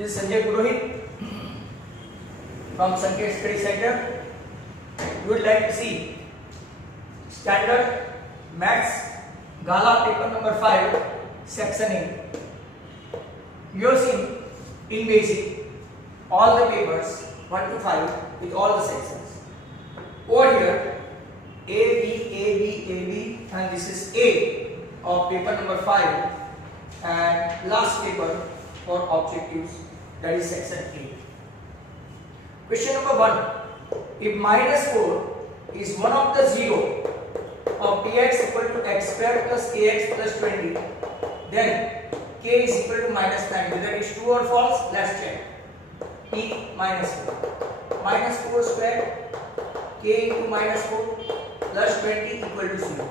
This is Sanjay Purohit from Sanket Study Center. You would like to see Standard Maths Gala paper number 5, section A. You have seen in basic all the papers 1 to 5 with all the sections. Over here A, B, and this is A of paper number 5 and last paper for objectives, that is section A. Question number 1. If minus 4 is one of the zero of dx equal to x square plus kx plus 20, then k is equal to minus 9. Whether it is true or false, let's check. P minus 4. Minus 4 square k into minus 4 plus 20 equal to 0.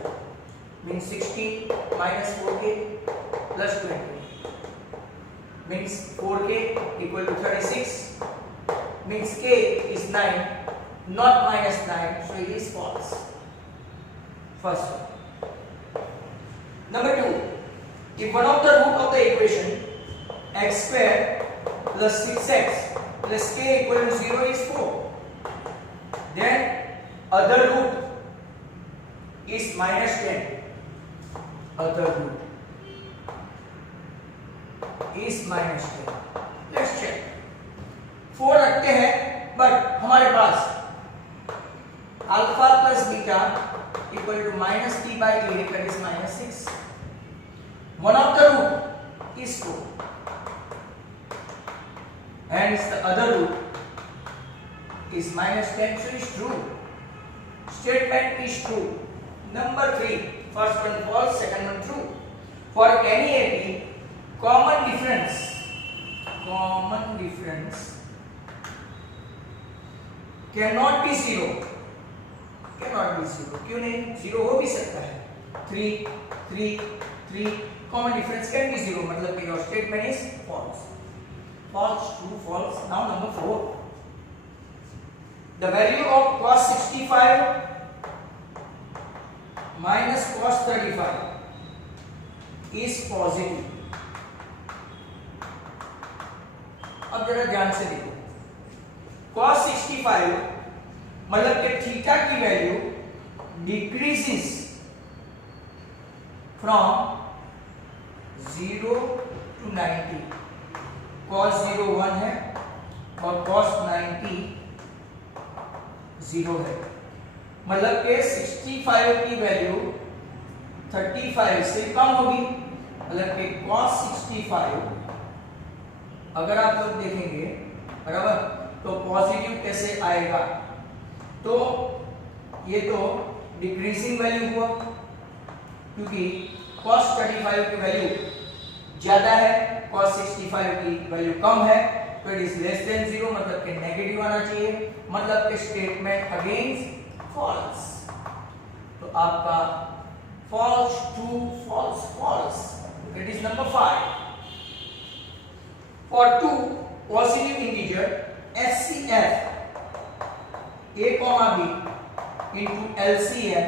Means 16 minus 4k plus 20. Means 4k equal to 36. Means k is 9, not minus 9, so it is false. First one. Number 2. If one of the root of the equation x square plus 6x plus k equal to 0 is 4, then other root is minus 10. Other root is minus 10. Let's check. 4 रखते हैं, but हमारे पास alpha plus beta equal to minus t by a, that is minus 6. One of the root is 4, and the other root is minus 10, so it's true. Statement is true. Number 3. First one false, second one true. For any AP, common difference cannot be 0. Cannot be 0. क्यों नहीं? 0 हो भी सकता है. 3, 3, 3. Common difference can be 0. मतलब कि your statement is false. False, true, false. Now number 4. The value of cos 65 minus cos 35 is positive. अब जरा ध्यान से देखो. cos 65 मतलब कि थीटा की value decreases from 0 to 90. cos 0 1 है और cos 90 0 है. मतलब कि 65 की वैल्यू 35 से कम होगी. मतलब कि cos 65 अगर आप लोग देखेंगे बराबर, तो पॉजिटिव कैसे आएगा? तो ये तो डिक्रीजिंग वैल्यू हुआ, क्योंकि cos 35 की वैल्यू ज्यादा है, cos 65 की वैल्यू कम है, तो इट इज लेस देन 0, मतलब कि नेगेटिव आना चाहिए. मतलब कि स्टेटमेंट अगेंस्ट फॉल्स. तो आपका false, true, false, false. It is number 5. For two positive integer SCF a comma b into LCM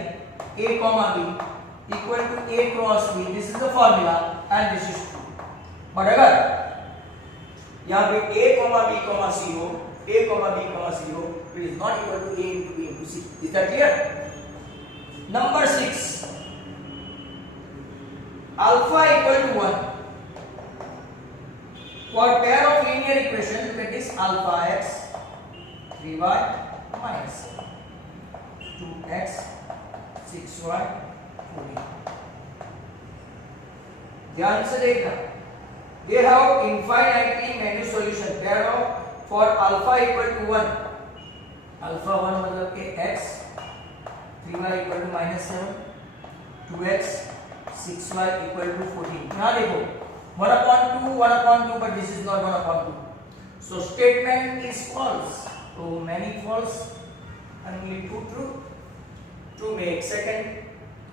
a comma b equal to a cross b. This is the formula and this is true. But अगर यहाँ पे a comma b comma c हो, a comma b comma c हो, it is not equal to a into b into c. Is that clear? Number 6. Alpha equal to 1. For pair of linear equation, look at this: alpha x 3y minus 2x 6y 4. ध्यान से देखना. They have infinitely many solution. Pair of for alpha equal to 1. Alpha 1 मतलब के x 3y equal to minus 7, 2x 6y equal to 14. यहाँ देखो 1 upon 2, 1 upon 2, but this is not 1 upon 2. So statement is false. So many false and only 2 true. To make second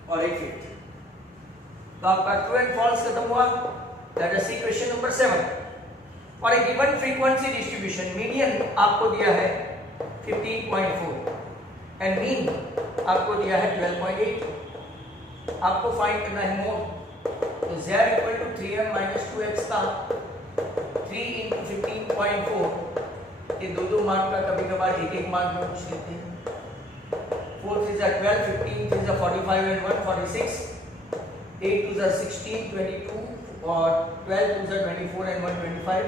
or a fifth. तो आपका true and false खत्म हुआ. Let us see question number 7. For a given frequency distribution, median आपको दिया है 15.4 and mean आपको दिया है 12.8. आपको फाइंड करना है मोड. तो z equal to 3m minus 2x था. 3 into 15 0.4, ये 2 मार्क का कभी कभार 1 मार्क में पूछ लेते हैं। 4 3 जा 12, 15 3 जा 45 and 1 46, 8 2 जा 16, 22 और 12 2 जा 24 and 1 25।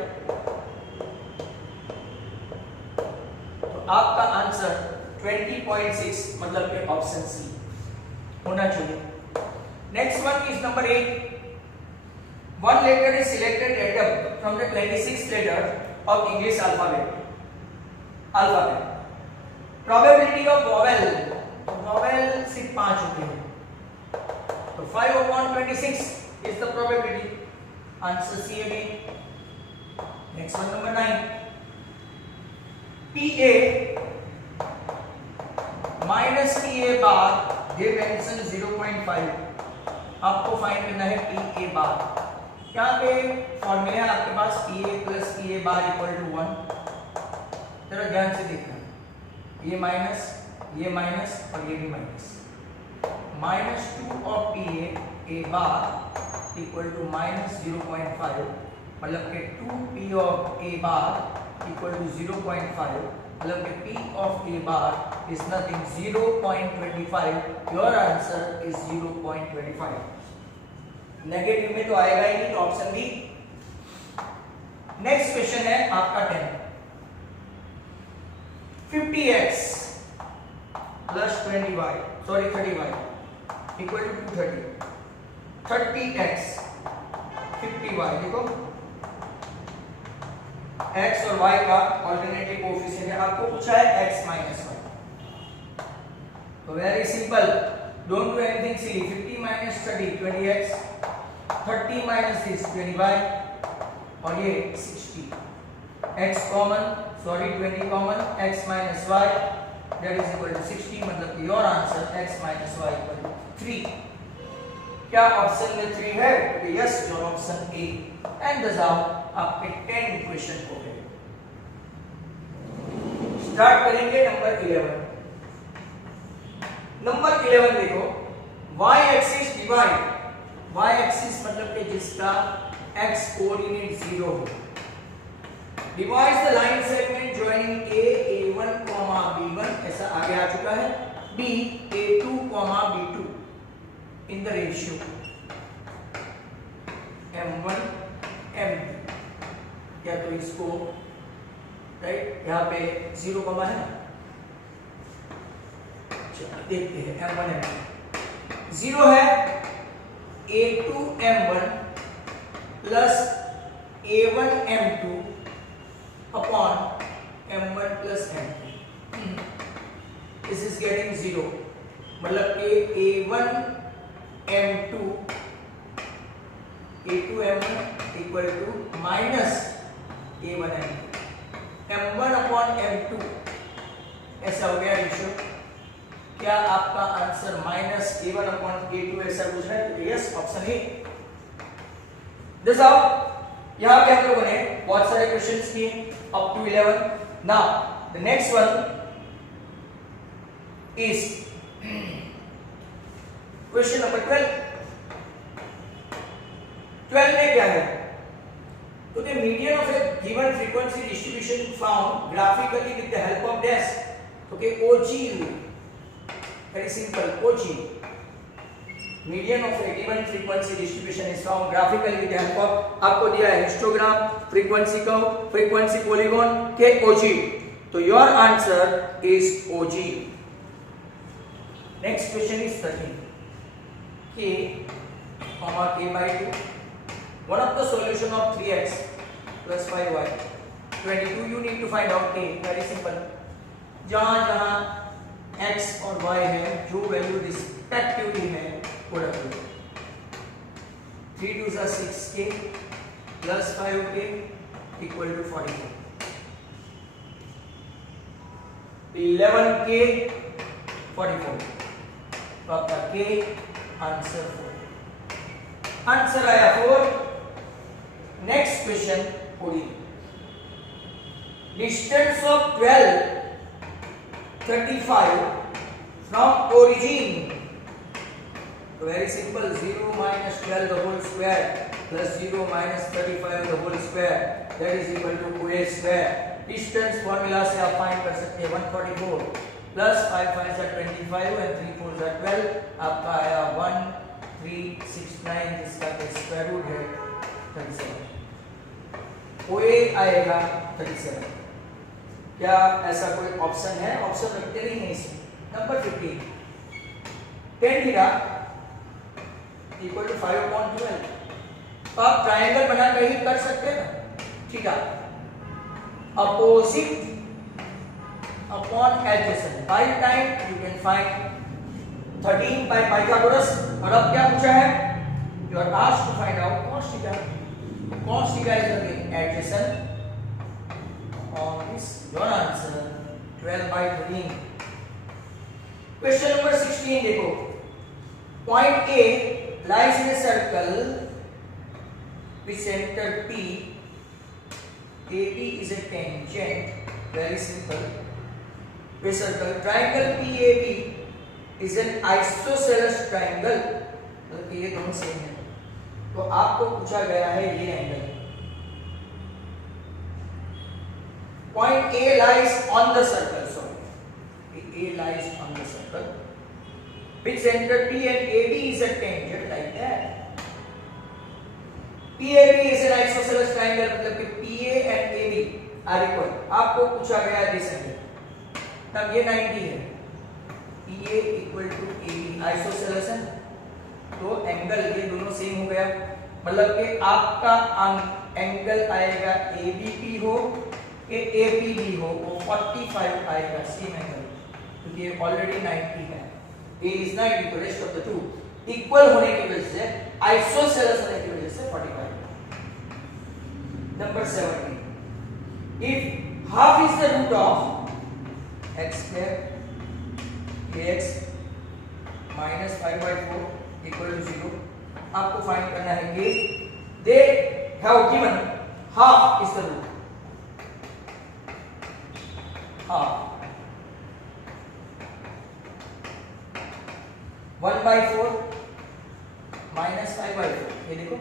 तो आपका आंसर 20.6 मतलब कि ऑप्शन सी होना चाहिए। Next one is number 8। One letter is selected random from the 26 letter of English alphabet. Probability of vowel. Vowel सिर्फ 5 होते हैं, तो 5/26 is the probability. Answer C again. Next one number 9. PA minus PA bar they mention 0.5. आपको find करना है PA बार। यहाँ पे formula है आपके पास PA plus PA bar equal to 1। जरा ध्यान से देखना, ये माइनस और ये भी minus. -2 of PA A bar equal to -0.5 मतलब कि 2P of A bar equal to 0.5 मतलब कि P of A bar is nothing 0.25। Your answer is 0.25। Negative में तो आएगा ही नहीं, तो ऑप्शन बी। नेक्स्ट क्वेश्चन है आपका 10। 50x plus 30y equal to 230। 30x 50y, देखो x और y का ऑल्टरनेटिव कोएफिशिएंट है। आपको पूछा है x माइनस y, तो very simple, don't do anything silly. 50 minus 30 20x, 30 minus this 20y और ये 60। x common, sorry 20 common, x minus y that is equal to 60 मतलब कि your answer x minus y equal to 3। क्या option में 3 है? Yes, your option A. And दस आपके 10 question हो गए। स्टार्ट करेंगे नंबर 11। नंबर 11 देखो, y axis divide, y axis मतलब कि जिसका x कोऑर्डिनेट 0 हो, divides the line segment joining a a1, b1 ऐसा आगे आ चुका है, b a2, b2 in the ratio m1 m2। या तो इसको राइट यहाँ पे 0 कमा है, चलो देखते हैं m1 m2 0 है। a2 m1 plus a1 m2 upon m1 plus m2, this is getting 0 मतलब कि a1 m2 equal to minus a1 m2, m1 upon m2 ऐसा हो गया रेशियो। क्या आपका answer minus a1 upon a2 ऐसा कुछ है? तो yes, option A. This out. यहां पे हम लोगों ने बहुत सारे क्वेश्चंस किए up to 11। Now the next one is question number 12। 12 में क्या है? तो the median of a given frequency distribution found graphically with the help of dash, okay, OG, very simple, OG, median of a given frequency distribution is found graphically with the help of, आपको दिया है histogram, frequency curve, frequency polygon के OG, तो your answer is OG। next question is 13, k comma k by 2, one of the solution of 3x plus 5y 22, you need to find out k, very simple। जहां जहां x और y है, जो value respectively है वो रख लो। 3 2 जा 6k plus 5k equal to 44, 11k 44, तो आपका k आंसर 4। आंसर आया 4। Next question 14। Distance of 12 35 from origin, तो very simple, 0 minus 12 the whole square plus 0 minus 35 the whole square that is equal to OA square. Distance formula से आप find कर सकते हैं 144 plus 5 5 are 25 and 3 4 are 12 आपका आया 1369 जिसका स्क्वायर रूट है 37. OA आएगा 37. क्या ऐसा कोई ऑप्शन है? ऑप्शन रखते नहीं है इसमें. Number 15 10 theta equal to 5/12. तो आप ट्रायंगल बना कर ही कर सकते हैं ना. Theta opposite upon adjacent by time you can find 13 by Pythagoras. और अब क्या पूछा है? You are asked to find out cos theta. cos theta is again adjacent on this. Your answer 12/13. Question number 16 देखो. Point A lies in a circle with center P. AB is a tangent. Very simple. A circle. Triangle PAB is an isosceles triangle. मतलब कि ये दोनों same है. तो आपको पूछा गया है ये angle. Point A lies on the circle. Sorry, A lies on the circle. With center P and AB is a tangent like that. PAB is an isosceles triangle. मतलब कि PA and AB are equal. आपको पूछा गया this angle. तब ये 90 है. PA equal to AB isosceles है. तो एंगल ये दोनों सेम हो गया. मतलब कि आपका एंगल आएगा ABP हो APB हो वो 45 आएगा सेम एंगल क्योंकि ये ऑलरेडी 90 है. A is 90 तो rest of the two equal होने की वजह से आइसोसेलेस होने की वजह से 45. Number 17 if half is the root of x square ax minus 5/4 equal to 0 आपको फाइंड करना है कि they have given half is the root. half 1/4 minus 5/4 ये देखो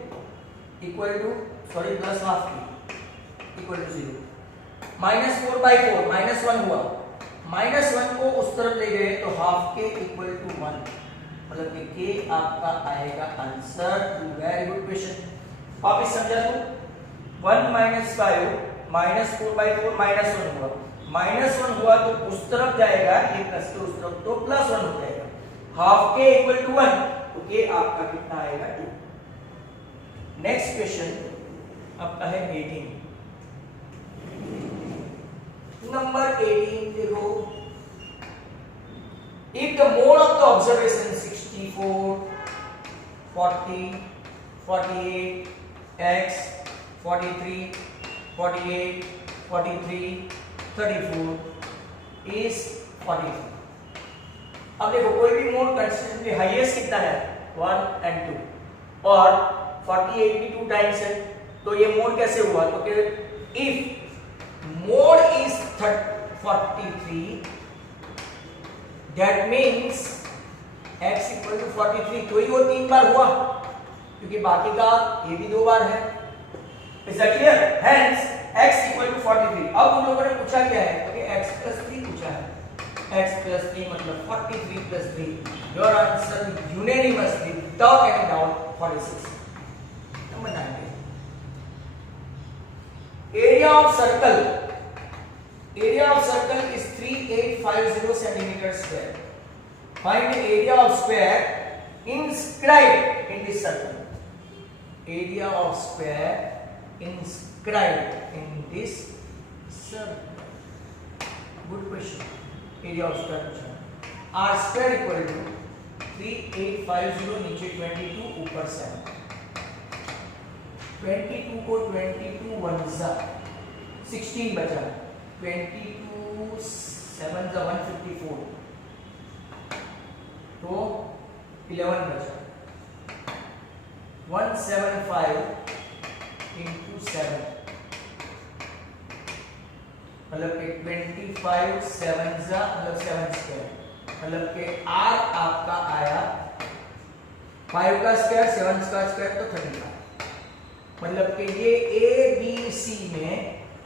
equal to sorry plus half की इक्वल टू 0. माइनस 4/4 माइनस 1 हुआ. Minus 1 को उस तरफ ले गए तो हाफ के इक्वल टू 1 मतलब कि के आपका आएगा आंसर. Very good question. वापस समझा तो 1 minus 5 minus 4/4 minus 1 हुआ. माइनस 1 हुआ तो उस तरफ जाएगा ये प्लस के उस तरफ तो प्लस 1 हो जाएगा. हाफ के इक्वल टू 1 तो के आपका कितना आएगा 2. नेक्स्ट क्वेश्चन आपका है 18. नंबर 18 देखो. If the mode of the observation 64 40 48 x 43 48 43 34 is 42. अब देखो कोई भी मोड कंसिस्टेंटली हाईएस्ट कितना है 1 and 2 और 48 भी 2 टाइम्स है तो ये मोड कैसे हुआ? तो कि if mode is 43 that means x equal to 43 तो ही वो 3 बार हुआ क्योंकि बाकी का ये भी 2 बार है. Is that clear? Hence x equal to 43. अब उन लोगों ने पूछा क्या है? तो कि x प्लस 3 पूछा है. x प्लस 3 मतलब 43 plus 3. Your answer unanimously without any doubt 46. Number 19. Area of circle is 3850 centimeter square. Find the area of square inscribed in this circle. Area of square inscribed in this circle. Good question. Area of square पूछा. R square equal to 3850 नीचे 22 ऊपर 7. 22 को 22 1 16 बचा. 22 7 154 तो 11 बचा. 175 into 7 मतलब कि 25 7 मतलब 7 स्क्वायर मतलब कि R आपका आया 5 का स्क्वायर 7 का स्क्वायर तो 35. मतलब कि ये ABC में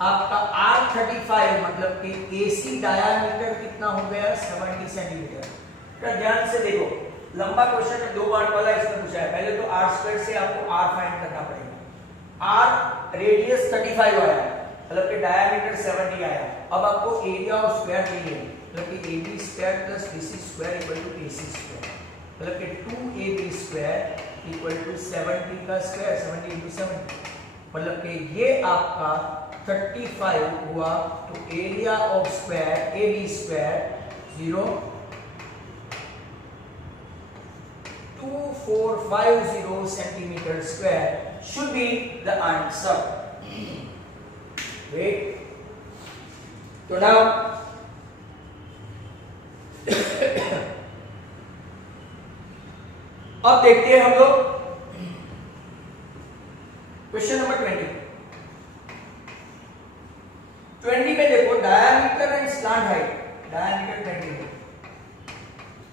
आपका R35 मतलब कि AC डायामीटर कितना हो गया 70 सेंटीमीटर। तो ध्यान से देखो, लंबा क्वेश्चन है, 2 पार्ट वाला इसमें पूछा है। पहले तो R² से आपको R फाइंड करना पड़ेगा। R रेडियस 35 आया मतलब कि डायामीटर 70 आया। अब आपको एरिया ऑफ स्क्वायर चाहिए मतलब कि AB square plus BC square equal to AC square मतलब कि 2AB स्क्वायर इक्वल टू 70 का स्क्वायर 70 इंटू 70 मतलब कि ये आपका 35 हुआ। तो area of square AB square 02450 centimetre square should be the answer. Wait. So now अब देखते हैं हम लोग क्वेश्चन नंबर 20 में देखो, diameter and slant height, diameter 20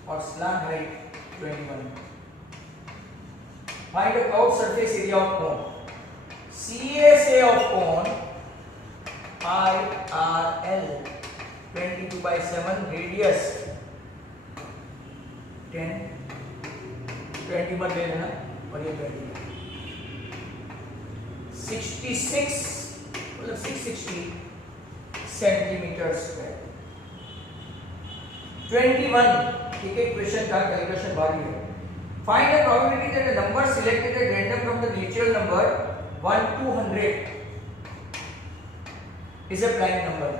और slant height 21। Find the curve surface area of cone. CSA of cone IRL 22/7, radius 10 20 मत ले लेना और ये 20 66 मतलब 660 सेंटीमीटर स्क्वायर 21। ठीक है, क्वेश्चन का कैलकुलेशन बाकी है। Find the probability that the number selected at random from the natural number 1 to 100 is a prime number.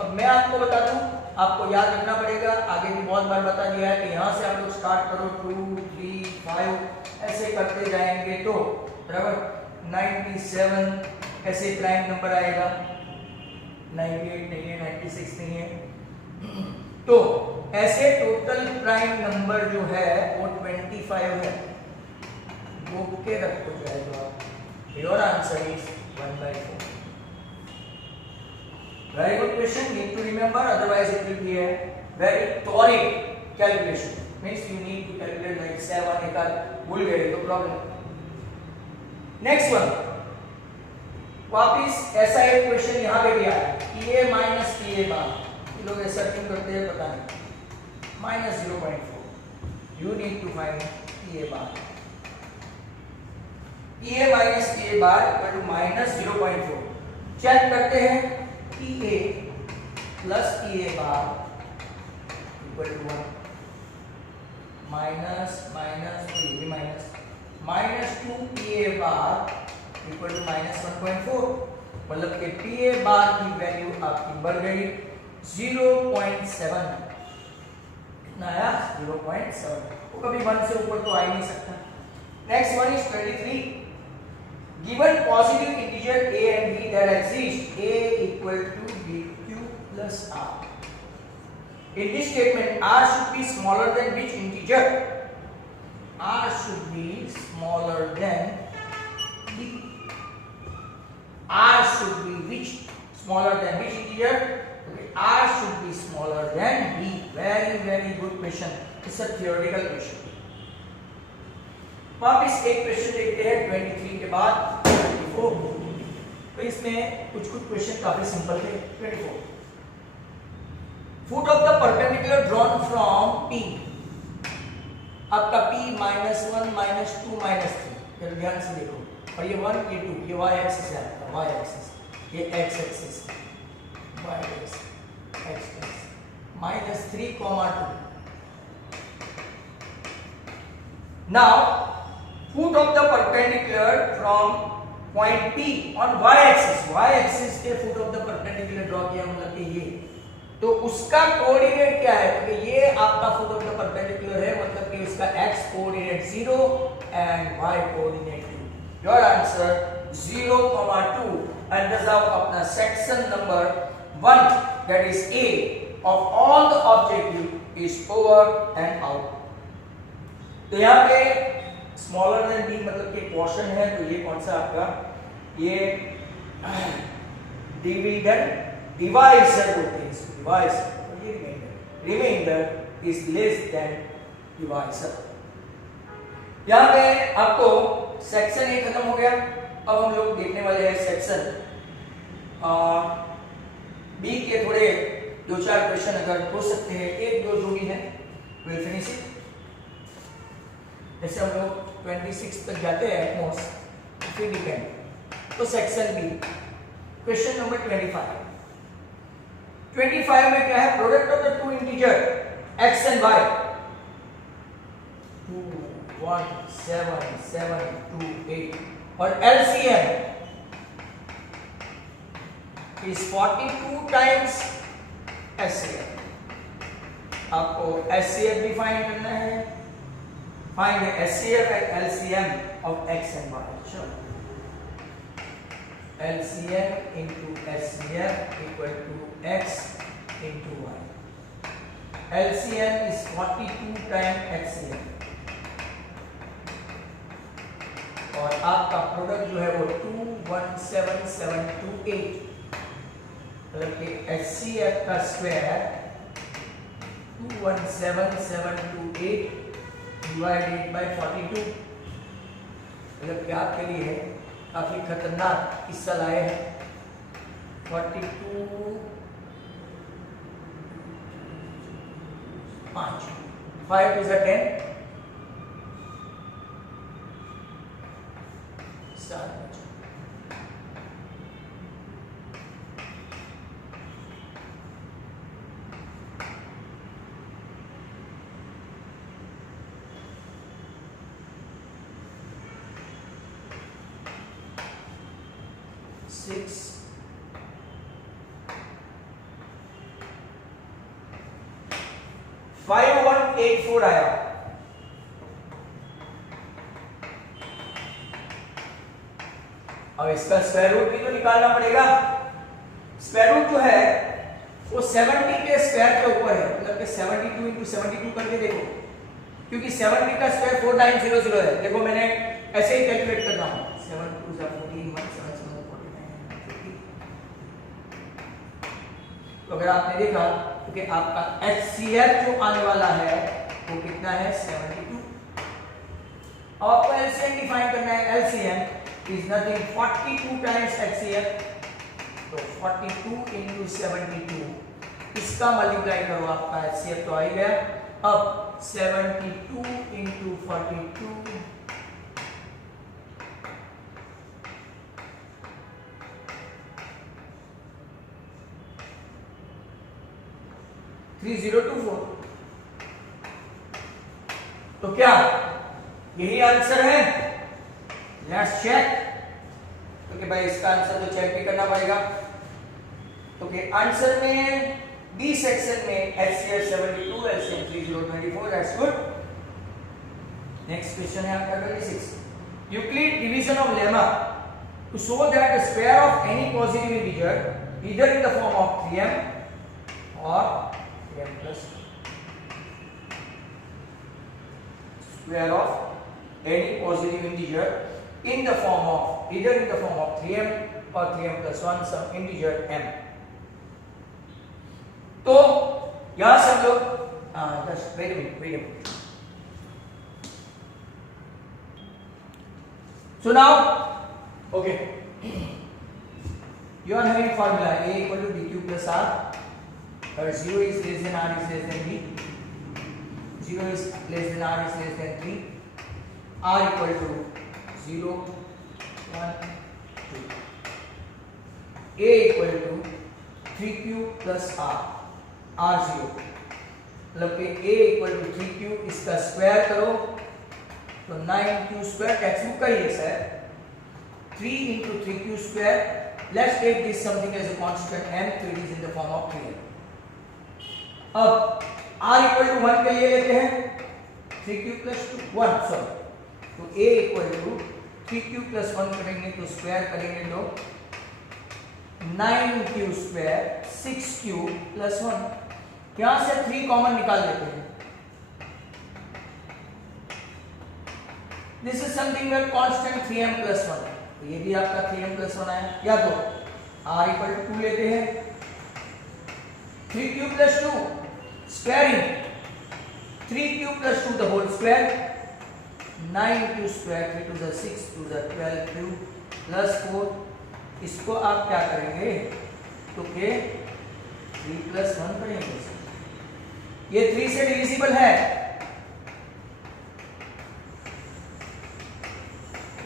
अब मैं आपको बता दूं, आपको याद रखना पड़ेगा, आगे भी बहुत बार बता दिया है कि यहां से आप लोग स्टार्ट करो 2 3 5 ऐसे करते जाएंगे तो बराबर 97 ऐसे प्राइम नंबर आएगा, 98 नहीं है, 96 नहीं है। तो ऐसे टोटल प्राइम नंबर जो है वो 25 है। वो के रखो जाएगा। Your answer is 1/4। Very good question. Need to remember, otherwise it will be a very thorough calculation. Means you need to calculate like 7 एक आध भूल गए तो प्रॉब्लम। नेक्स्ट वन, वापिस ऐसा एक क्वेश्चन यहाँ पे भी आया, PA माइनस PA बार। ये लोग ऐसा क्यों करते हैं पता नहीं। Minus 0.4 you need to find PA bar. PA minus PA bar equal to minus 0.4। Check करते हैं, PA plus PA bar equal to 1 minus minus ये minus minus 2 PA bar equal to minus 1.4 मतलब कि PA बार की value आपकी बढ़ गई 0.7। कितना आया 0.7। वो कभी 1 से ऊपर तो आ ही नहीं सकता। Next one is 23। Given positive integer a and b that exist, a equal to bq plus r. In this statement, r should be smaller than which integer? R should be smaller than b. R should be which smaller than which integer? Okay, r should be smaller than b. Very good question. It's a theoretical question. वापिस एक question देखते हैं 23 के बाद 24। तो इसमें कुछ question काफी सिंपल थे। 24, foot of the perpendicular drawn from P। आपका P -1 -2 -3, ध्यान से देखो, और ये 1 ये 2 ये y एक्सिस है आपका, y एक्सिस, ये x axis, y axis, x axis -3, 2। Now foot of the perpendicular from point P on y axis के foot of the perpendicular draw किया मतलब कि ये, तो उसका कोऑर्डिनेट क्या है? तो ये आपका foot of the perpendicular है मतलब कि उसका x coordinate 0 and y coordinate 2। Your answer 0, 2 and thus अपना section number 1 that is A of all the objective is over and out। तो यहाँ पे स्मॉलर देन बी मतलब कि पोर्शन है, तो ये कौन सा आपका ये डिवाइजर बोलते हैं इसको, डिवाइजर, और ये remainder is less than divisor. यहाँ पे आपको सेक्शन ए खत्म हो गया। अब हम लोग देखने वाले हैं सेक्शन बी के थोड़े 2-4 क्वेश्चन अगर हो सकते हैं, 1-2 जो भी है विल फिनिश इट। जैसे हम लोग 26 तक जाते हैं एटमोस्ट, फिर डिपेंड। तो सेक्शन बी क्वेश्चन नंबर 25 में क्या है, product of the two integer x and y 2 1 7 7 2 8 और LCM is 42 times SCF। आपको SCF डिफाइन करना है, find SCF and LCM of x and y। चलो LCM into SCF equal to x into y। LCM is 42 times HCF और आपका product जो है वो 217728, मतलब कि HCF का स्क्वायर 217728 डिवाइडेड बाय 42, मतलब कि आपके लिए काफी खतरनाक हिस्सा लाए हैं। 42 5 is a 10 7 6 5184 आया। अब इसका स्क्वायर रूट भी तो निकालना पड़ेगा। स्क्वायर रूट जो है वो 70 के स्क्वायर के ऊपर है, मतलब कि 72 into 72 करके देखो, क्योंकि 70 का स्क्वायर 4 times 0 0 है। देखो मैंने ऐसे ही कैलकुलेट कर रहा हूं, 7 2 14 1 7 7 49 50। तो अगर आपने देखा कि आपका HCF जो आने वाला है वो कितना है 72। आपको LCM डिफाइन करना है। LCM is nothing 42 times HCF, तो 42 into 72 इसका मल्टीप्लाई करो, आपका HCF तो आ ही गया। अब 72 into 42 3024। तो क्या यही आंसर है? Let's check. क्योंकि भाई इसका आंसर तो चेक भी करना पड़ेगा। तो के आंसर में बी सेक्शन में HCF 72, LCM 3024, that's good. Next question है आपका 26। Euclid division of lemma to show that the square of any positive integer either in the form of 3m और m plus square of any positive integer in the form of either in the form of 3m or 3m plus 1 some integer m। तो यहां से हम लोग just wait a minute। So now okay, you are having formula a equal to dq plus r, where 0 is less than r is less than b, 0 is less than r is less than 3, r equal to 0 1 2, a equal to 3q plus r 0, मतलब कि a equal to 3q, इसका square करो तो 9q square, text book का ही है sir, 3 into 3q square। let's take this something as a constant m, so it is in the form of 3m। अब r equal to 1 के लिए लेते हैं 3q plus 1 सॉरी, तो a equal to 3q plus 1 करेंगे तो square करेंगे तो 9q स्क्वायर 6q plus 1, यहां से 3 कॉमन निकाल लेते हैं। This is something where constant 3m plus 1, तो ये भी आपका 3m plus 1 आया। या तो r equal to 2 लेते हैं, 3q plus 2 squaring 3q plus 2 the whole square, 9q square 3 to the 6 to the 12 cube plus 4, इसको आप क्या करेंगे तो के 3 + 1 करेंगे। ये 3 से डिविजिबल है।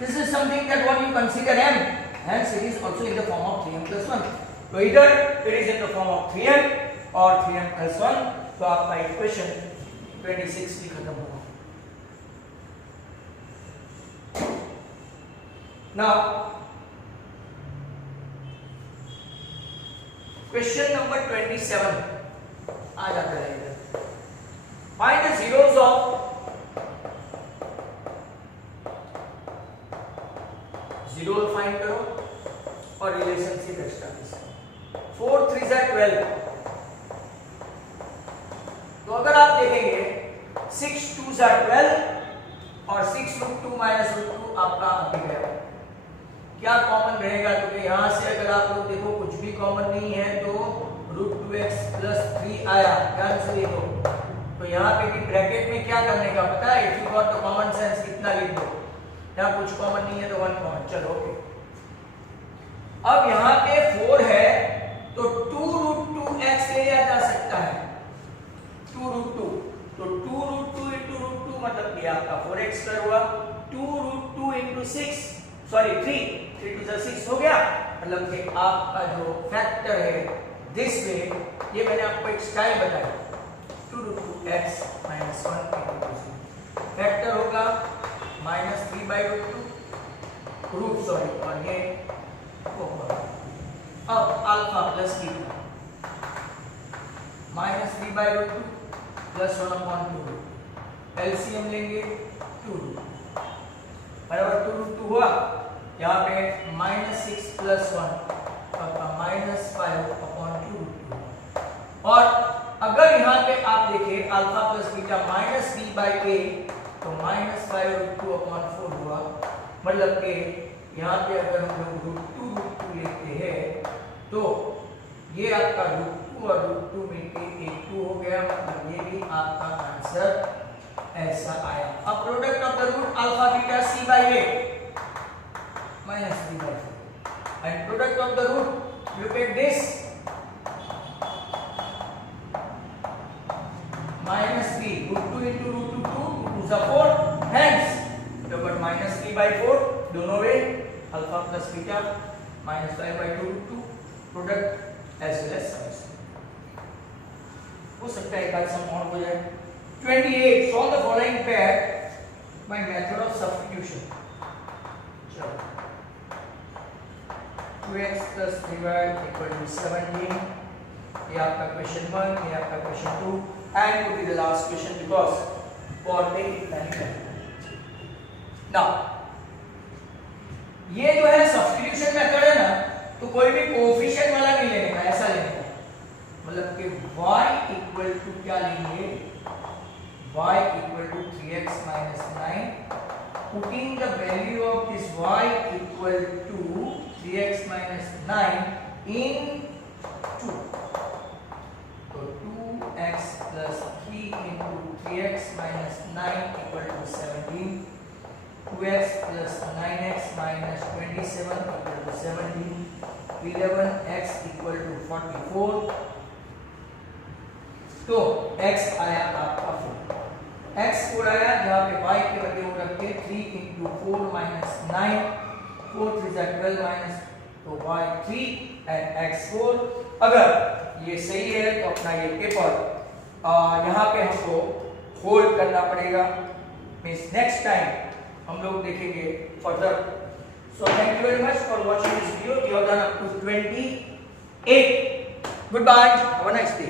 This is something that what you consider m, hence it is also in the form of 3m + 1. So either it is in the form of 3m or 3m + 1. तो आपका इक्वेशन 26 भी खत्म होगा। Now question number 27 आ जाता है इधर। Find the zeros of zero find करो और रिलेशनशिप एस्टैब्लिश करो। 4 3 12। तो अगर आप देखेंगे 6 2 12 और 6 √2 - √2 आपका आ गया। क्या कॉमन रहेगा? क्योंकि यहां से अगर आप लोग देखो कुछ भी कॉमन नहीं है तो √2x + 3 आया। ध्यान से देखो तो यहाँ पे भी ब्रैकेट में क्या करने का पता है, if you got the common sense कितना लिख दो। यहाँ कुछ कॉमन नहीं है तो 1 कॉमन। चलो ओके। अब यहाँ पे 4 है तो 2 √2x ले लिया जा सकता है। 2 √2 तो 2 √2 × √2 मतलब ये आपका 4x² हुआ। 2 √2 × 6 सॉरी 3 3 2 6 हो गया। मतलब कि आपका जो फैक्टर है दिस वे, ये मैंने आपको एक स्टाइल बताया 2 √2x - 1 × 2 फैक्टर होगा -3/√2 रूट सॉरी और ये अब अल्फा प्लस बीटा -3/√2 + 1/2 एलसीएम लेंगे 2 बराबर 2 √2 हुआ। यहाँ पे -6 + 1 आपका -5/2 और अगर यहाँ पे आप देखें अल्फा प्लस बीटा -b/a तो -5/2/4 हुआ। मतलब कि यहाँ पे अगर हम लोग √2 लेते हैं तो ये आपका √2 और √2 मिलके 2 हो गया। मतलब ये भी आपका आंसर ऐसा आया। अब product of the root alpha beta c/a -3/4 and product of the root look at this -3 √2 × √2 2 2 4 hence you got -3/4 दोनों वे alpha plus beta -5/2 √2 product as well as sum. हो सकता है एक आध सम और हो जाए। 28 solve the following pair by method of substitution. चलो 2x + 3y = 17 ये आपका क्वेश्चन 1, ये आपका question 2 and to be the last question because for taking time. Now ये जो है सब्स्टिट्यूशन मेथड है ना, तो कोई भी कोएफिशिएंट वाला नहीं लेने का, ऐसा लेने का। मतलब कि y = क्या लेंगे, y = 3x - 9 putting the value of this y = 3x - 9 in 2 तो 2x + 3 × 3x - 9 = 17 2x + 9x - 27 = 17 11x = 44 तो x आया आपका 4 x 4 आया। जहां पे y के बदले वो रख के 3 × 4 - 9 4 3 12 तो y 3 and x 4। अगर ये सही है तो अपना ये पेपर यहाँ पे हमको होल्ड करना पड़ेगा। मींस नेक्स्ट टाइम हम लोग देखेंगे further. So thank you very much for watching this video. You have done up to 28। Good bye, have a nice day.